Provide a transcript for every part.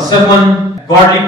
sermon, Godly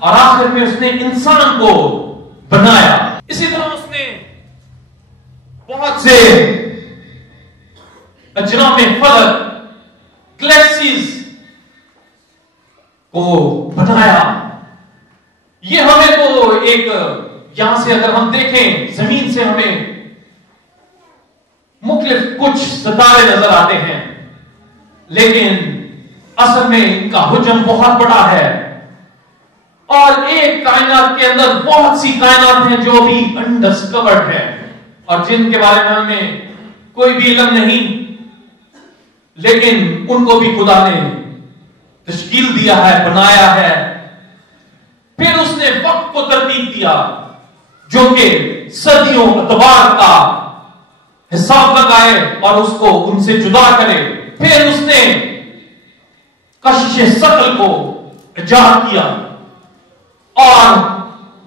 اور آخر میں اس نے انسان کو بنایا. اسی طرح اس نے بہت سے اجرام فلک گلیکسیز کو بنایا. یہ ہمیں تو ایک یہاں سے اگر ہم دیکھیں زمین سے ہمیں مختلف کچھ ستارے نظر آتے ہیں، لیکن اصل میں ان کا حجم بہت بڑا ہے اور ایک کائنات کے اندر بہت سی کائنات ہیں جو بھی انڈسکورڈ ہے اور جن کے بارے میں ہمیں کوئی بھی علم نہیں، لیکن ان کو بھی خدا نے تشکیل دیا ہے، بنایا ہے. پھر اس نے وقت کو ترتیب دیا جو کہ صدیوں اتوار کا حساب لگائے اور اس کو ان سے جدا کرے. پھر اس نے کشش ثقل کو ایجاد کیا اور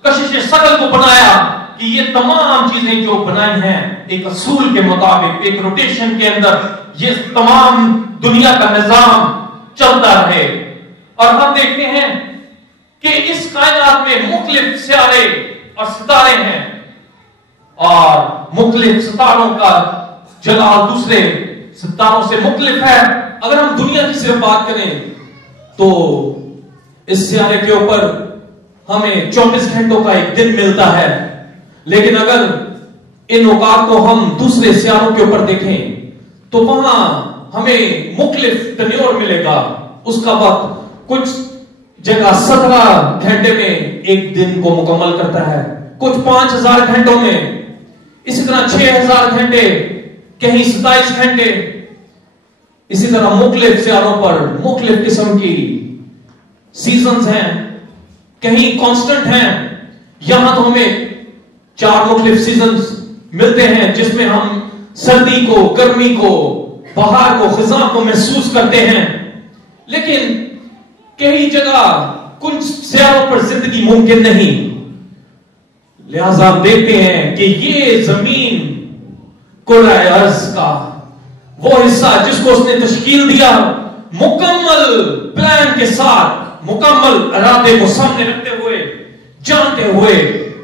کشش ثقل کو بنایا کہ یہ تمام چیزیں جو بنائی ہیں ایک اصول کے مطابق، ایک روٹیشن کے اندر یہ تمام دنیا کا نظام چلتا رہے. اور ہم دیکھتے ہیں کہ اس کائنات میں مختلف سیارے اور ستارے ہیں اور مختلف ستاروں کا جلال دوسرے ستاروں سے مختلف ہے. اگر ہم دنیا کی صرف بات کریں تو اس سیارے کے اوپر ہمیں 24 گھنٹوں کا ایک دن ملتا ہے، لیکن اگر ان اوقات کو ہم دوسرے سیاروں کے اوپر دیکھیں تو وہاں ہمیں مختلف ٹینیور ملے گا. اس کا وقت کچھ جگہ 17 گھنٹے میں ایک دن کو مکمل کرتا ہے، کچھ 5000 گھنٹوں میں، اسی طرح 6000 گھنٹے، کہیں 27 گھنٹے. اسی طرح مختلف سیاروں پر مختلف قسم کی سیزنز ہیں، کہیں کانسٹنٹ ہیں. یہاں تو ہمیں 4 مختلف سیزنز ملتے ہیں جس میں ہم سردی کو، گرمی کو، بہار کو، خزاں کو محسوس کرتے ہیں. لیکن کئی جگہ کچھ سیاروں پر زندگی ممکن نہیں. لہذا ہم دیکھتے ہیں کہ یہ زمین کرۂ ارض کا وہ حصہ جس کو اس نے تشکیل دیا مکمل پلان کے ساتھ، مکمل ارادے کو سامنے رکھتے ہوئے، جانتے ہوئے،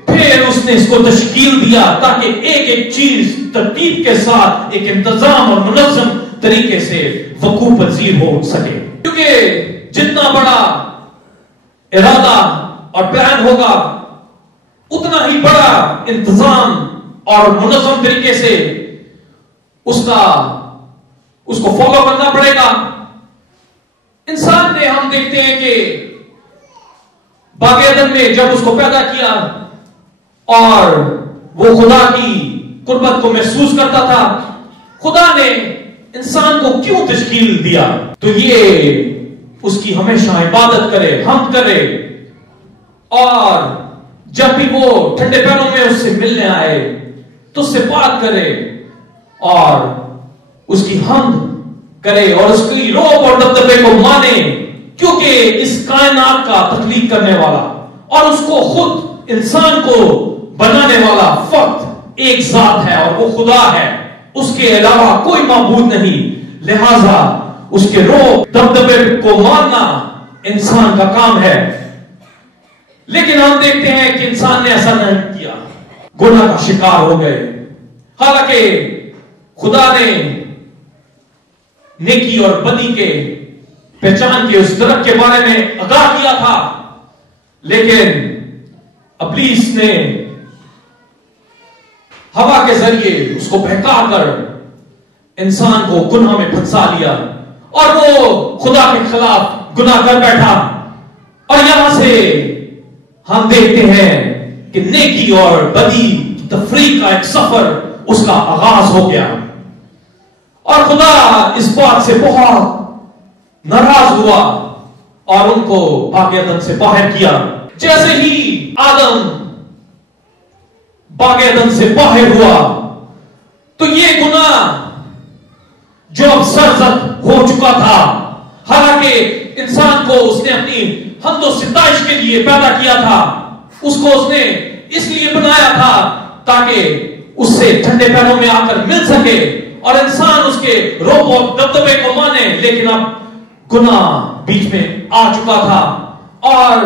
پھر اس نے اس کو تشکیل دیا تاکہ ایک ایک چیز ترتیب کے ساتھ ایک انتظام اور منظم طریقے سے وقوع پذیر ہو سکے. کیونکہ جتنا بڑا ارادہ اور پلان ہوگا اتنا ہی بڑا انتظام اور منظم طریقے سے اس کو فالو کرنا پڑے گا. انسان نے، ہم دیکھتے ہیں کہ باغ عدن میں جب اس کو پیدا کیا اور وہ خدا کی قربت کو محسوس کرتا تھا، خدا نے انسان کو کیوں تشکیل دیا؟ تو یہ اس کی ہمیشہ عبادت کرے، حمد کرے، اور جب بھی وہ ٹھنڈے پہنوں میں اس سے ملنے آئے تو اس سے بات کرے اور اس کی حمد کرے اور اس کی روب اور دبدبے کو مانے، کیونکہ اس کائنات کا تخلیق کرنے والا اور اس کو خود انسان کو بنانے والا فقط ایک ذات ہے اور وہ خدا ہے. اس کے علاوہ کوئی معبود نہیں. لہذا اس کے روب دبدبے کو ماننا انسان کا کام ہے. لیکن ہم دیکھتے ہیں کہ انسان نے ایسا نہیں کیا، گناہ کا شکار ہو گئے. حالانکہ خدا نے نیکی اور بدی کے پہچان کے اس درخت کے بارے میں آگاہ کیا تھا، لیکن ابلیس نے ہوا کے ذریعے اس کو بہکا کر انسان کو گناہ میں پھنسا لیا اور وہ خدا کے خلاف گناہ کر بیٹھا. اور یہاں سے ہم دیکھتے ہیں کہ نیکی اور بدی کی تفریق کا ایک سفر اس کا آغاز ہو گیا اور خدا اس بات سے بہت ناراض ہوا اور ان کو باغ عدن سے باہر کیا. جیسے ہی آدم باغ عدن سے باہر ہوا تو یہ گناہ جو اب سرزد ہو چکا تھا، حالانکہ انسان کو اس نے اپنی حمد و ستائش کے لیے پیدا کیا تھا، اس کو اس نے اس لیے بنایا تھا تاکہ اس سے ٹھنڈے پہنوں میں آ کر مل سکے اور انسان اس کے روب اور دبدبے کو مانے. لیکن اب گناہ بیچ میں آ چکا تھا اور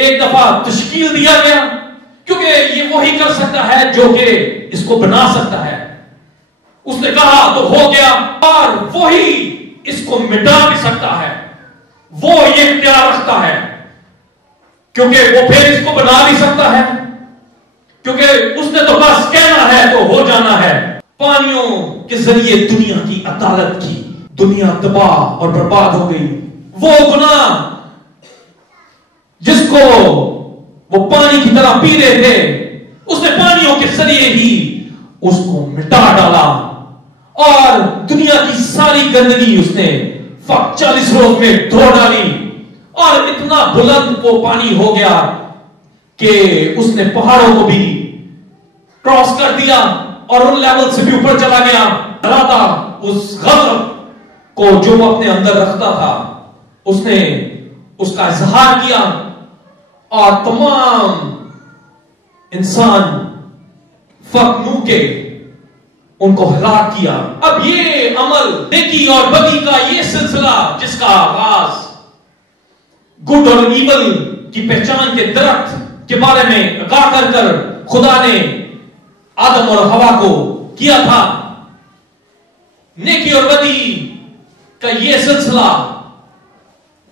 ایک دفعہ تشکیل دیا گیا، کیونکہ یہ وہی کر سکتا ہے جو کہ اس کو بنا سکتا ہے۔ اس نے کہا تو ہو گیا، اور وہی اس کو مٹا بھی سکتا ہے، وہ یہ اختیار رکھتا ہے، کیونکہ وہ پھر اس کو بنا بھی سکتا ہے، کیونکہ اس نے تو بس کہنا ہے تو ہو جانا ہے۔ پانیوں کے ذریعے دنیا کی عدالت کی، دنیا تباہ اور برباد ہو گئی۔ وہ گناہ جس کو وہ پانی کی طرح پی رہے تھے، اس نے پانیوں کے ذریعے ہی اس کو مٹا ڈالا، اور دنیا کی ساری گندگی اس نے فقط 40 روز میں دھو ڈالی، اور اتنا بلند وہ پانی ہو گیا کہ اس نے پہاڑوں کو بھی کراس کر دیا اور ان لیول سے بھی اوپر چلا گیا۔ ارادہ اس غضب کو جو وہ اپنے اندر رکھتا تھا، اس نے اس کا اظہار کیا، اور تمام انسان فقط نو کے ان کو ہلاک کیا۔ اب یہ عمل نیکی اور بدی کا یہ سلسلہ جس کا آغاز گڈ اور ایول کی پہچان کے درخت کے بارے میں آگاہ کر کر خدا نے آدم اور ہوا کو کیا تھا، نیکی اور بدی کا یہ سلسلہ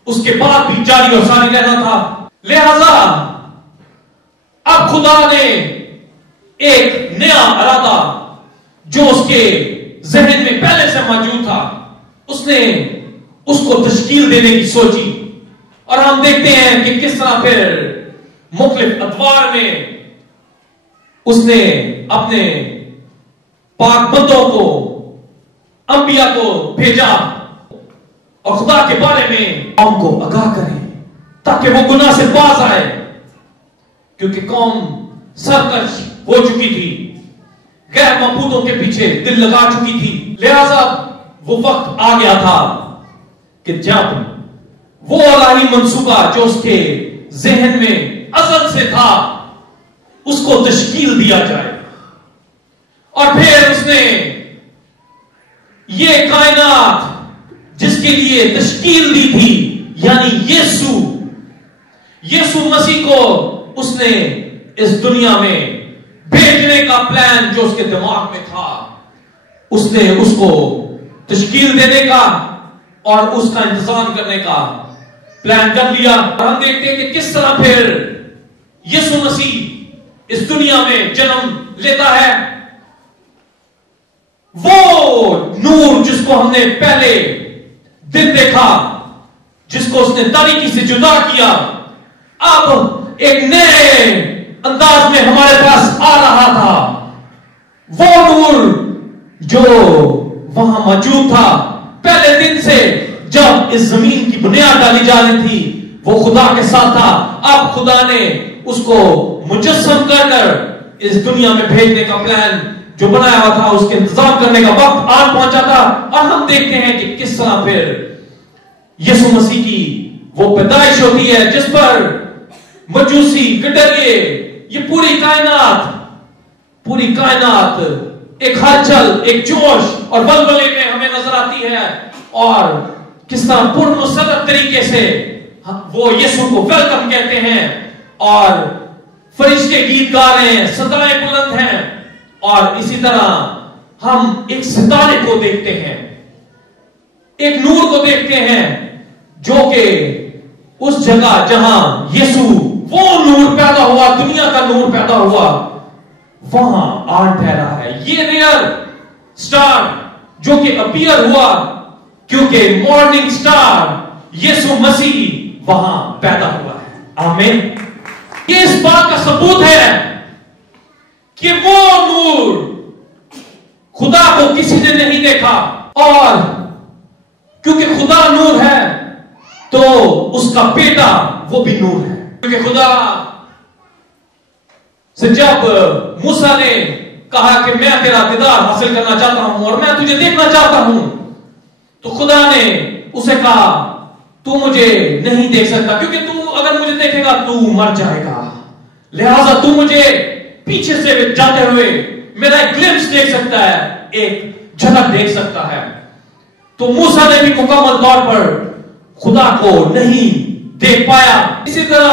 اس کے بعد بھی جاری اور ساری رہنا تھا۔ لہذا اب خدا نے ایک نیا ارادہ جو اس کے ذہن میں پہلے سے موجود تھا، اس نے اس کو تشکیل دینے کی سوچی، اور ہم دیکھتے ہیں کہ کس طرح پھر مختلف ادوار میں اس نے اپنے پاک بندوں کو، انبیاء کو بھیجا، اور خدا کے بارے میں قوم کو آگاہ کریں تاکہ وہ گناہ سے باز آئے، کیونکہ قوم سرکش ہو چکی تھی، غیر معبودوں کے پیچھے دل لگا چکی تھی۔ لہذا وہ وقت آ گیا تھا کہ جب وہ الہی منصوبہ جو اس کے ذہن میں ازل سے تھا، اس کو تشکیل دیا جائے، اور پھر اس نے یہ کائنات جس کے لیے تشکیل دی تھی، یعنی یسوع مسیح کو اس نے اس دنیا میں بھیجنے کا پلان جو اس کے دماغ میں تھا، اس نے اس کو تشکیل دینے کا اور اس کا انتظام کرنے کا پلان کر لیا۔ اور ہم دیکھتے ہیں کہ کس طرح پھر یسوع مسیح اس دنیا میں جنم لیتا ہے۔ وہ نور جس کو ہم نے پہلے دن دیکھا، جس کو اس نے تاریکی سے جدا کیا، اب ایک نئے انداز میں ہمارے پاس آ رہا تھا۔ وہ نور جو وہاں موجود تھا پہلے دن سے، جب اس زمین کی بنیاد ڈالی جا رہی تھی، وہ خدا کے ساتھ تھا۔ اب خدا نے اس کو مجسم کر کر اس دنیا میں بھیجنے کا پلان جو بنایا ہوا تھا، اس کے انتظام کرنے کا وقت آن پہنچا تھا۔ اور ہم دیکھتے ہیں کہ کس طرح پھر یسوع مسیح کی وہ پیدائش ہوتی ہے، جس پر مجوسی، گڈریے، یہ پوری کائنات ایک ہلچل، ایک جوش اور بلبلے میں ہمیں نظر آتی ہے، اور کس طرح پرمسرت طریقے سے وہ یسوع کو ویلکم کہتے ہیں، اور فرشتے گیت گا رہے ہیں، صدائیں بلند ہیں، اور اسی طرح ہم ایک ستارے کو دیکھتے ہیں، ایک نور کو دیکھتے ہیں، جو کہ اس جگہ جہاں یسوع وہ نور پیدا ہوا، دنیا کا نور پیدا ہوا، وہاں آن ٹھہرا ہے۔ یہ ریئر سٹار جو کہ اپیئر ہوا، کیونکہ مارننگ سٹار یسوع مسیح وہاں پیدا ہوا ہے۔ آمین۔ یہ اس بات کا ثبوت ہے کہ وہ نور خدا کو کسی نے نہیں دیکھا، اور کیونکہ خدا نور ہے تو اس کا بیٹا وہ بھی نور ہے۔ کیونکہ خدا سے جب موسیٰ نے کہا کہ میں تیرا دیدار حاصل کرنا چاہتا ہوں اور میں تجھے دیکھنا چاہتا ہوں، تو خدا نے اسے کہا تو مجھے نہیں دیکھ سکتا، کیونکہ تو اگر مجھے دیکھے گا تو مر جائے گا، لہذا تو مجھے پیچھے سے جاتے ہوئے میرا ایک گلمپس دیکھ سکتا ہے، ایک جھلک دیکھ سکتا ہے۔ تو موسیٰ نے بھی مکمل طور پر خدا کو نہیں دیکھ پایا۔ اسی طرح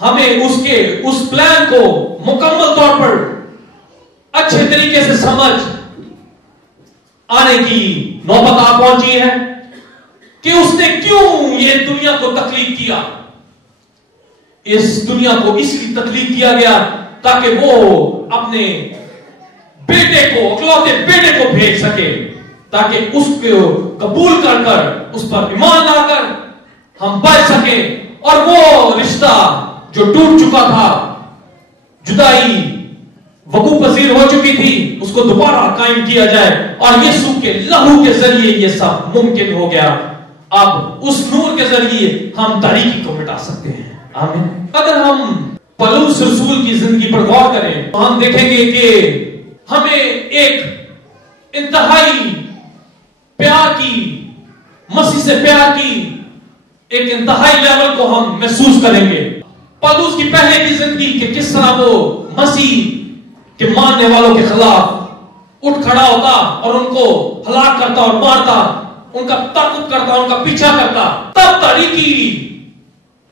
ہمیں اس پلان کو مکمل طور پر اچھے طریقے سے سمجھ آنے کی نوبت آ پہنچی ہے کہ اس نے کیوں یہ دنیا کو تخلیق کیا. اس دنیا کو اس لیے تخلیق کیا گیا تاکہ وہ اپنے بیٹے کو، اکلوتے بیٹے کو بھیج سکے، تاکہ اس کو قبول کر کر اس پر ایمان لا کر ہم بچ سکیں اور وہ رشتہ جو ٹوٹ چکا تھا، جدائی وقوع پذیر ہو چکی تھی، اس کو دوبارہ قائم کیا جائے. اور یسوع کے لہو کے ذریعے یہ سب ممکن ہو گیا. اب اس نور کے ذریعے ہم تاریکی کو مٹا سکتے ہیں. آمین. اگر ہم پولس رسول کی زندگی پر غور کریں تو ہم دیکھیں گے کہ ہمیں ایک انتہائی پیار کی، مسیح سے پیار کی ایک انتہائی لیول کو ہم محسوس کریں گے. پولس کی پہلے کی زندگی کہ کس طرح وہ مسیح کے ماننے والوں کے خلاف اٹھ کھڑا ہوتا اور ان کو ہلاک کرتا اور مارتا، ان کا تعقب کرتا، ان کا پیچھا کرتا. تب تاریکی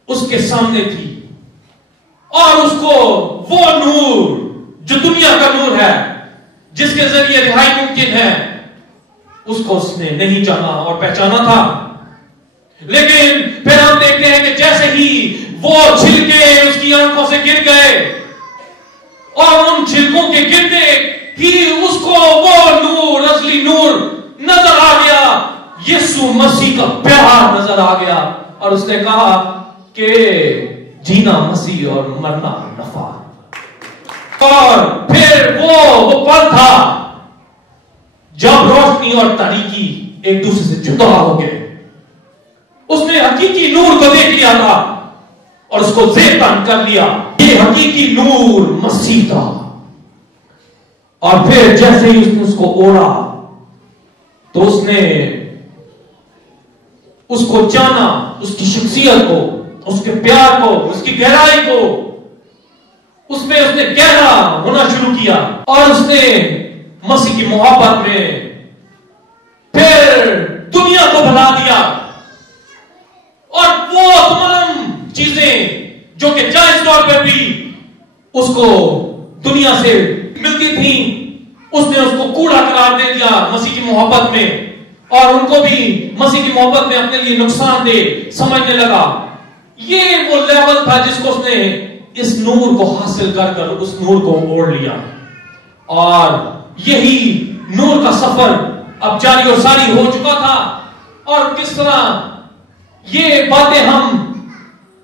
اس کے سامنے تھی اور اس کو وہ نور جو دنیا کا نور ہے، جس کے ذریعے رہائی ممکن ہے، اس کو اس نے نہیں جانا اور پہچانا تھا. لیکن پھر ہم دیکھتے ہیں کہ جیسے ہی وہ چھلکے اس کی آنکھوں سے گر گئے اور ان چھلکوں کے گرتے ہی اس کو وہ نور، اصلی نور نظر آ گیا. یسوع مسیح کا پیار نظر آ گیا اور اس نے کہا کہ جینا مسیح اور مرنا نفع. اور پھر وہ پل تھا جب روشنی اور تاریکی ایک دوسرے سے جدا ہو گئے. اس نے حقیقی نور کو دیکھ لیا تھا اور اس کو زیر تن کر لیا. یہ حقیقی نور مسیح تھا. اور پھر جیسے ہی اس نے اس کو اوڑھا تو اس نے اس کو جانا، اس کی شخصیت کو، اس کے پیار کو، اس کی گہرائی کو، اس میں اس نے گہرا ہونا شروع کیا. اور اس نے مسیح کی محبت میں پھر دنیا کو بھلا دیا. اور وہ تمام چیزیں جو کہ جائز طور پر بھی اس کو دنیا سے ملتی تھیں، اس نے اس کو کوڑا قرار دے دیا مسیح کی محبت میں، اور ان کو بھی مسیح کی محبت میں اپنے لیے نقصان دہ سمجھنے لگا. یہ وہ لیول تھا جس کو اس نے اس نور کو حاصل کر کر اس نور کو اوڑھ لیا. اور یہی نور کا سفر اب جاری اور ساری ہو چکا تھا. اور کس طرح یہ باتیں ہم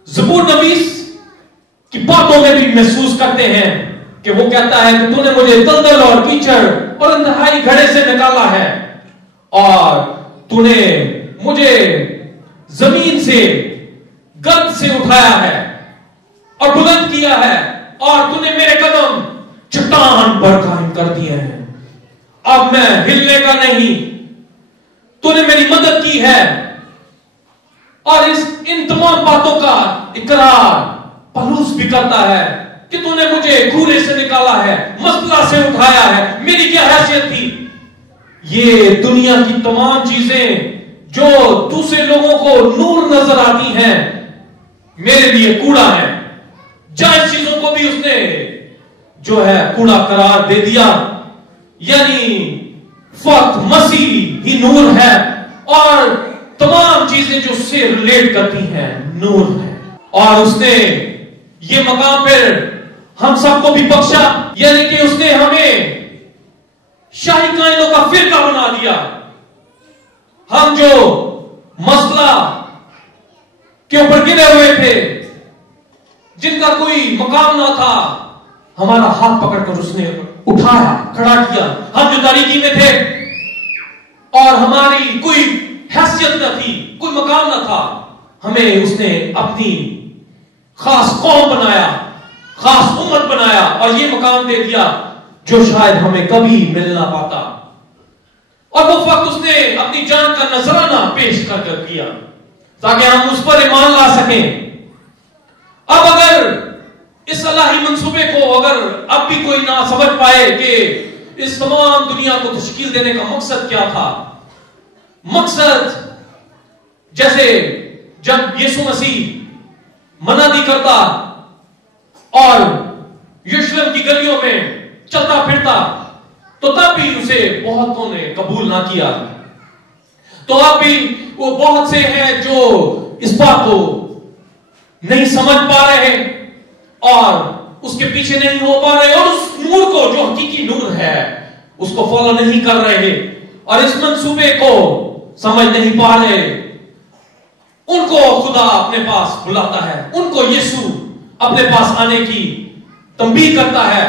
زبور نویس کی باتوں میں بھی محسوس کرتے ہیں کہ وہ کہتا ہے کہ تو نے مجھے دلدل اور کیچڑ اور انتہائی گھڑے سے نکالا ہے، اور تو نے مجھے زمین سے، گرد سے اٹھایا ہے اور بلند کیا ہے، اور تو نے میرے قدم چٹان پر قائم کر دیے ہیں. اب میں ہلنے کا نہیں، تو نے میری مدد کی ہے. اور ان تمام باتوں کا اقرار پولس بھی کرتا ہے کہ تو نے مجھے کورے سے نکالا ہے، مسئلہ سے اٹھایا ہے. میری کیا حیثیت تھی؟ یہ دنیا کی تمام چیزیں جو دوسرے لوگوں کو نور نظر آتی ہیں میرے لیے کوڑا ہے. جائز چیزوں کو بھی اس نے جو ہے کوڑا قرار دے دیا. یعنی فقط مسیح ہی نور ہے اور تمام چیزیں جو اس سے ریلیٹ کرتی ہیں نور ہے. اور اس نے یہ مقام پھر ہم سب کو بھی بخشا، یعنی کہ اس نے ہمیں شاہی کائنوں کا فرقہ بنا دیا. ہم جو مسئلہ کے اوپر گرے ہوئے تھے، جن کا کوئی مقام نہ تھا، ہمارا ہاتھ پکڑ کر اس نے اٹھایا، کھڑا کیا. ہم جو تاریکی میں تھے اور ہماری کوئی حیثیت نہ تھی، کوئی مقام نہ تھا، ہمیں اس نے اپنی خاص قوم بنایا، خاص امت بنایا اور یہ مقام دے دیا جو شاید ہمیں کبھی مل نہ پاتا. اور وہ وقت اس نے اپنی جان کا نذرانہ پیش کر کر کیا تاکہ ہم اس پر ایمان لا سکیں. اب اگر اس الہی منصوبے کو اگر اب بھی کوئی نہ سمجھ پائے کہ اس تمام دنیا کو تشکیل دینے کا مقصد کیا تھا، مقصد جیسے جب یسوع مسیح منادی کرتا اور یروشلم کی گلیوں میں چلتا پھرتا، تو تب بھی اسے بہتوں نے قبول نہ کیا. تو اب بھی وہ بہت سے ہیں جو اس بات کو نہیں سمجھ پا رہے اور اس کے پیچھے نہیں ہو پا رہے، اور اس نور کو جو حقیقی نور ہے اس کو فالو نہیں کر رہے، اور اس منصوبے کو سمجھ نہیں پا رہے. ان کو خدا اپنے پاس بلاتا ہے، ان کو یسوع اپنے پاس آنے کی تنبیہ کرتا ہے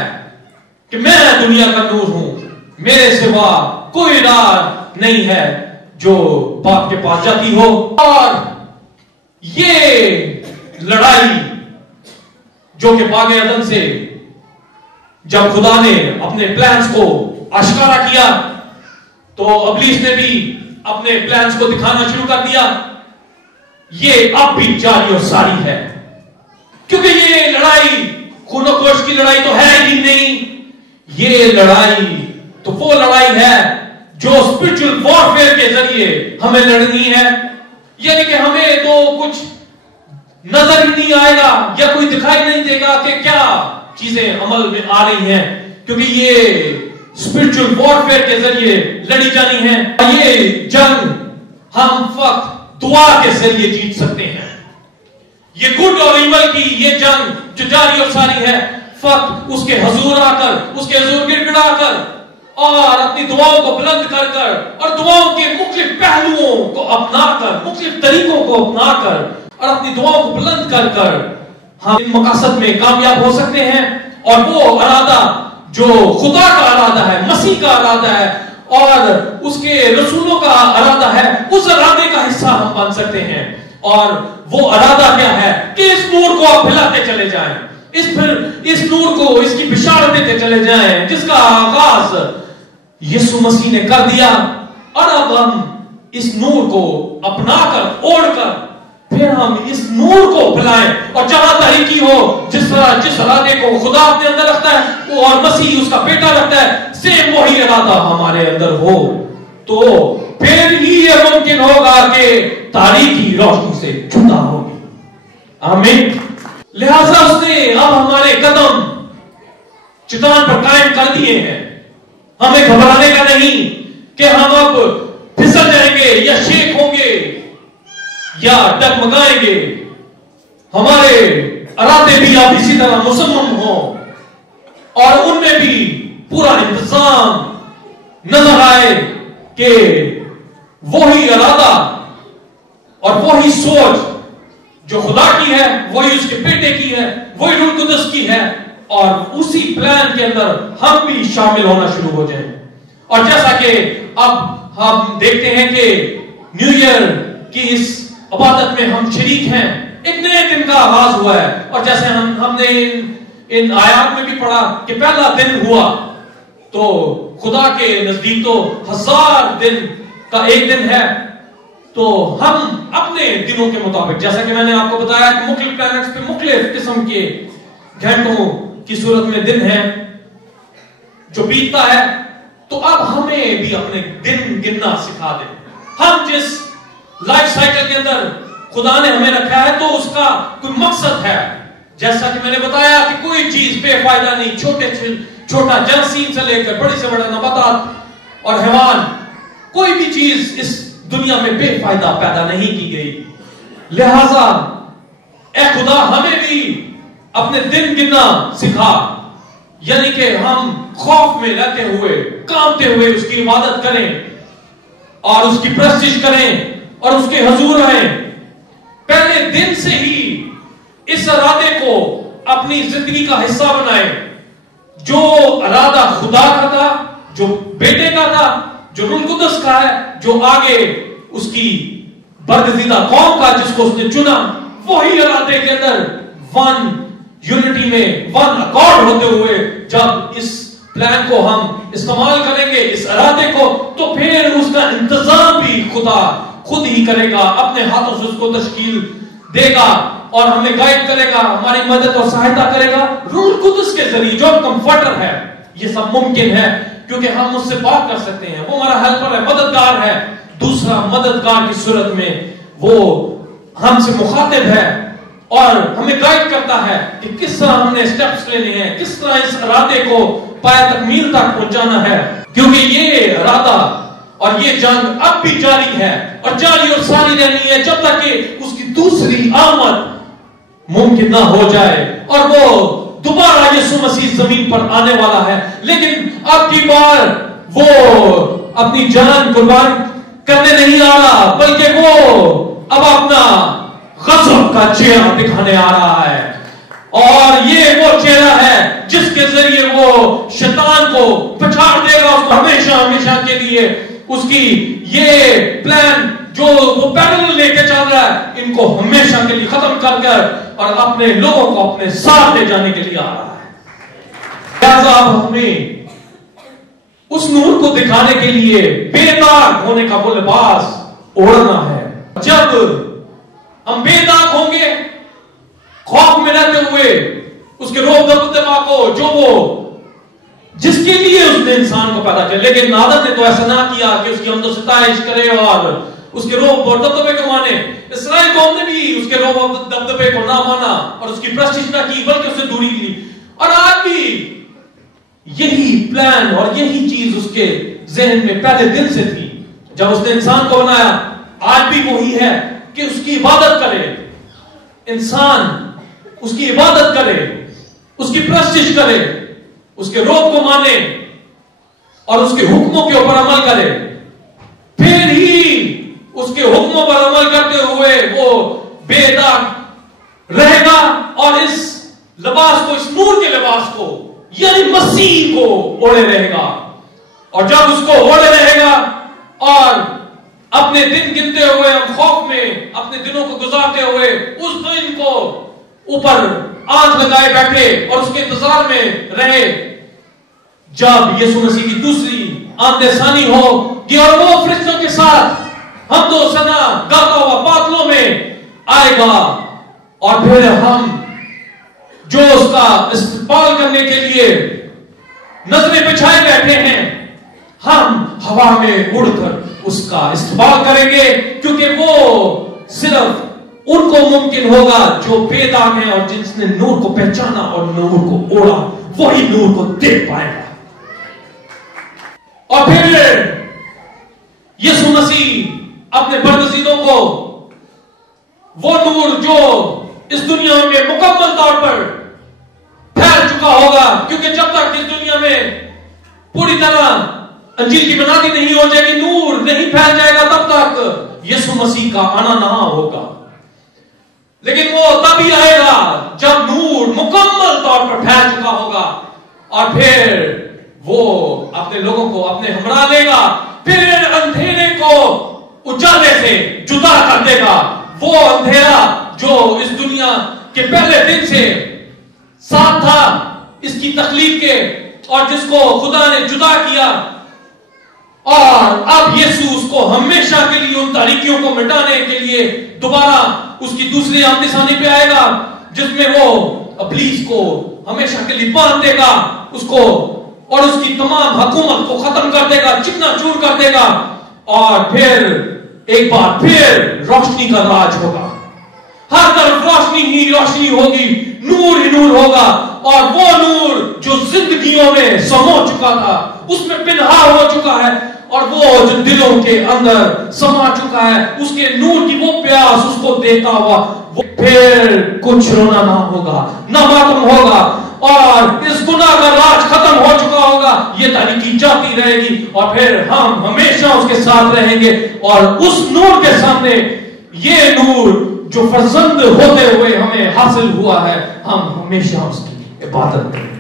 کہ میں دنیا کا نور ہوں، میرے سوا کوئی راہ نہیں ہے جو باپ کے پاس جاتی ہو. اور یہ لڑائی جو کہ باغ عدن سے جب خدا نے اپنے پلانز کو آشکارا کیا تو ابلیس نے بھی اپنے پلانز کو دکھانا شروع کر دیا. یہ اب بھی جاری اور ساری ہے، کیونکہ یہ لڑائی خون و گوشت کی لڑائی تو ہے ہی نہیں. یہ لڑائی تو وہ لڑائی ہے جو اسپرچل وارفیئر کے ذریعے ہمیں لڑنی ہے. یعنی کہ ہمیں تو کچھ نظر ہی نہیں آئے گا یا کوئی دکھائی نہیں دے گا کہ کیا چیزیں عمل میں آ رہی ہیں، کیونکہ یہ اسپرچل وارفیئر کے ذریعے لڑی جانی ہے. یہ جنگ ہم فقط دعا کے ذریعے جیت سکتے ہیں. یہ گڈ اور ایول کی یہ جنگ جو جاری اور ساری ہے، فقط اس کے حضور آ کر، اس کے حضور گڑ گڑا کر اور اپنی دعاؤں کو بلند کر کر اور دعاؤں کے مختلف پہلوؤں کو اپنا کر، مختلف طریقوں کو اپنا کر اور اپنی دعاؤں کو بلند کر کر ہم ان مقاصد میں کامیاب ہو سکتے ہیں. اور وہ ارادہ جو خدا کا ارادہ ہے، مسیح کا ارادہ ہے اور اس کے رسولوں کا ارادہ ہے، اس ارادے کا حصہ ہم بن سکتے ہیں. اور وہ ارادہ کیا ہے کہ اس نور کو آپ پھیلاتے چلے جائیں، اس نور کو، اس کی بشارت دیتے چلے جائیں جس کا آغاز یسوع مسیح نے کر دیا. اور اب ہم اس نور کو اپنا کر، اوڑھ کر پھر ہم اس نور کو پھیلائیں. اور جہاں تحریکی ہو، جس طرح جس ارادے کو خدا اپنے اندر رکھتا ہے وہ اور مسیح اس کا بیٹا رکھتا ہے، سیم وہی ارادہ ہمارے اندر ہو، تو پھر ہی یہ ممکن ہوگا کہ تاریکی روشنی سے جدا ہوگی. آمین. لہذا اس نے اب ہمارے قدم چٹان پر قائم کر دیے ہیں. ہمیں گھبرانے کا نہیں کہ ہم اب پھسل جائیں گے یا شیک ہوں گے یا ڈگمگائیں گے. ہمارے ارادے بھی اب اسی طرح مصمم ہوں اور ان میں بھی پورا انتظام نظر آئے کہ وہی ارادہ اور وہی سوچ جو خدا کی ہے، وہی اس کے بیٹے کی ہے، وہی روح القدس کی ہے، اور اسی پلان کے اندر ہم بھی شامل ہونا شروع ہو جائیں. اور جیسا کہ اب ہم دیکھتے ہیں کہ نیو ایئر کی اس عبادت میں ہم شریک ہیں، ایک نئے دن کا آغاز ہوا ہے. اور جیسے ہم نے ان آیات میں بھی پڑھا کہ پہلا دن ہوا، تو خدا کے نزدیک تو 1000 دن کا ایک دن ہے. تو ہم اپنے دنوں کے مطابق، جیسا کہ میں نے آپ کو بتایا کہ مختلف پلانٹس پہ مختلف قسم کے گھنٹوں کی صورت میں دن ہے جو بیتتا ہے. تو اب ہمیں بھی اپنے دن گننا سکھا دیں. ہم جس لائف سائیکل کے اندر خدا نے ہمیں رکھا ہے تو اس کا کوئی مقصد ہے. جیسا کہ میں نے بتایا کہ کوئی چیز بے فائدہ نہیں، چھوٹا جراثیم سے لے کر بڑے سے بڑے نباتات اور حیوان، کوئی بھی چیز اس دنیا میں بے فائدہ پیدا نہیں کی گئی. لہذا اے خدا ہمیں بھی اپنے دن گننا سکھا، یعنی کہ ہم خوف میں رہتے ہوئے، کانپتے ہوئے اس کی عبادت کریں اور اس کی پرستش کریں اور اس کے حضور رہیں. پہلے دن سے ہی اس ارادے کو اپنی زندگی کا حصہ بنائیں. جو ارادہ خدا کا تھا، جو بیٹے کا تھا، جو روح القدس کا ہے، جو آگے اس کی برگزیدہ قوم کا جس کو اس نے چنا، وہی ارادے کے اندر ون یونٹی میں، ون اکارڈ ہوتے ہوئے جب اس پلان کو ہم استعمال کریں گے، اس ارادے کو، تو پھر اس کا انتظام بھی خدا خود ہی کرے گا، اپنے ہاتھوں سے اس کو تشکیل دے گا اور ہمیں گائیڈ کرے گا، ہماری مدد اور سہایتا کرے گا روح القدس کے ذریعے جو کمفرٹر ہے. یہ سب ممکن ہے کیونکہ ہم اس سے بات کر سکتے ہیں، وہ ہمارا ہیلپر ہے، مددگار ہے. دوسرا مددگار کی صورت میں وہ ہم سے مخاطب ہے اور ہمیں گائیڈ کرتا ہے کہ کس طرح ہم نے سٹیپس لینے ہیں, کس طرح اس ارادے کو پایہ تکمیل تک پہنچانا ہے, کیونکہ یہ ارادہ اور یہ جنگ اب بھی جاری ہے اور جاری اور ساری رہنی ہے جب تک کہ اس کی دوسری آمد ممکن نہ ہو جائے اور وہ دوبارہ یسوع مسیح زمین پر آنے والا ہے. لیکن اب کی بار وہ اپنی جان قربان کرنے نہیں آ رہا, بلکہ وہ اب اپنا غضب کا چہرہ دکھانے آ رہا ہے, اور یہ وہ چہرہ ہے جس کے ذریعے وہ شیطان کو پچھاڑ دے گا, اس کو ہمیشہ ہمیشہ کے لیے. اس کی یہ پلان جو وہ پیدل لے کے چل رہا ہے, ان کو ہمیشہ کے لیے ختم کر کر اور اپنے لوگوں کو اپنے ساتھ لے جانے کے لیے آ رہا ہے. لہذا اب ہمیں اس نور کو دکھانے کے لیے بے داغ ہونے کا وہ لباس اوڑھنا ہے. جب ہم بے داغ ہوں گے, خوف میں رہتے ہوئے اس کے روب دبدبا کو جو وہ جس کے لیے اس نے انسان کو پیدا کیا, لیکن عادت نے تو ایسا نہ کیا کہ اس کی حمد و ستائش کرے اور اس کے روب اور دبدبے کو مانے. اسرائیل قوم نے بھی اس کے روب اور دبدبے کو نہ مانا اور اس کی پرستش نہ کی, بلکہ اس سے دوری کی. اور آج بھی یہی پلان اور یہی چیز اس کے ذہن میں پہلے دن سے تھی جب اس نے انسان کو بنایا. آج بھی وہی ہے کہ اس کی عبادت کرے انسان, اس کی عبادت کرے, اس کی پرستش کرے, اس کے روب کو مانے اور اس کے حکموں کے اوپر عمل کرے. پھر ہی اس کے حکموں پر عمل کرتے ہوئے وہ بے داغ رہے گا اور اس لباس کو, اس نور کے لباس کو یعنی مسیح کو اوڑھے رہے گا. اور جب اس کو اوڑھے رہے گا اور اپنے دن گنتے ہوئے, ہم خوف میں اپنے دنوں کو گزارتے ہوئے اس دن کو اوپر آنکھ لگائے بیٹھے اور اس کے انتظار میں رہے جب یسوع مسیح کی دوسری آمد ثانی ہوگی اور وہ فرشتوں کے ساتھ حمد و ثنا گاتا ہوا بادلوں میں آئے گا. اور پھر ہم جو اس کا استقبال کرنے کے لیے نظریں بچھائے بیٹھے ہیں, ہم ہوا میں اڑ کر اس کا استقبال کریں گے, کیونکہ وہ صرف ان کو ممکن ہوگا جو بے داغ ہیں اور جس نے نور کو پہچانا اور نور کو اوڑھا, وہی نور کو دیکھ پائے گا. اور پھر یسوع مسیح اپنے برگزیدوں کو وہ نور جو اس دنیا میں مکمل طور پر پھیل چکا ہوگا, کیونکہ جب تک اس دنیا میں پوری طرح انجیل کی بنیادی نہیں ہو جائے گی, نور نہیں پھیل جائے گا, تب تک یسوع مسیح کا آنا نہ ہوگا. لیکن وہ تبھی آئے گا جب نور مکمل طور پر پھیل چکا ہوگا اور پھر وہ اپنے لوگوں کو اپنے ہمراہ لے گا, پھر اندھیرے کو اجالے سے جدا کر دے گا. وہ اندھیرا جو اس دنیا کے پہلے دن سے ساتھ تھا اس کی تخلیق کے اور جس کو خدا نے جدا کیا, اور اب یسوع اس کو ہمیشہ کے لیے ان تاریکیوں کو مٹانے کے لیے دوبارہ اس کی دوسری آمد ثانی پہ آئے گا, جس میں وہ ابلیس کو ہمیشہ کے لیے باندھ دے گا, اس کو اور اس کی تمام حکومت کو ختم کر دے گا, چکنا چور کر دے گا. اور پھر ایک بار پھر روشنی کا راج ہوگا, ہر طرف روشنی ہی روشنی ہوگی, نور ہی نور ہوگا. اور وہ نور جو زندگیوں میں سمو چکا تھا, اس میں پنہا ہو چکا ہے, اور وہ جو دلوں کے اندر سما چکا ہے, اس کے نور کی وہ پیاس اس کو دیتا ہوا, وہ پھر کچھ رونا نہ ہوگا, نہ ماتم ہوگا, اور اس گناہ کا راج ختم ہو چکا ہوگا. یہ تاریکی جاتی رہے گی اور پھر ہم ہمیشہ اس کے ساتھ رہیں گے. اور اس نور کے سامنے یہ نور جو فرزند ہوتے ہوئے ہمیں حاصل ہوا ہے, ہم ہمیشہ اس کی عبادت کریں.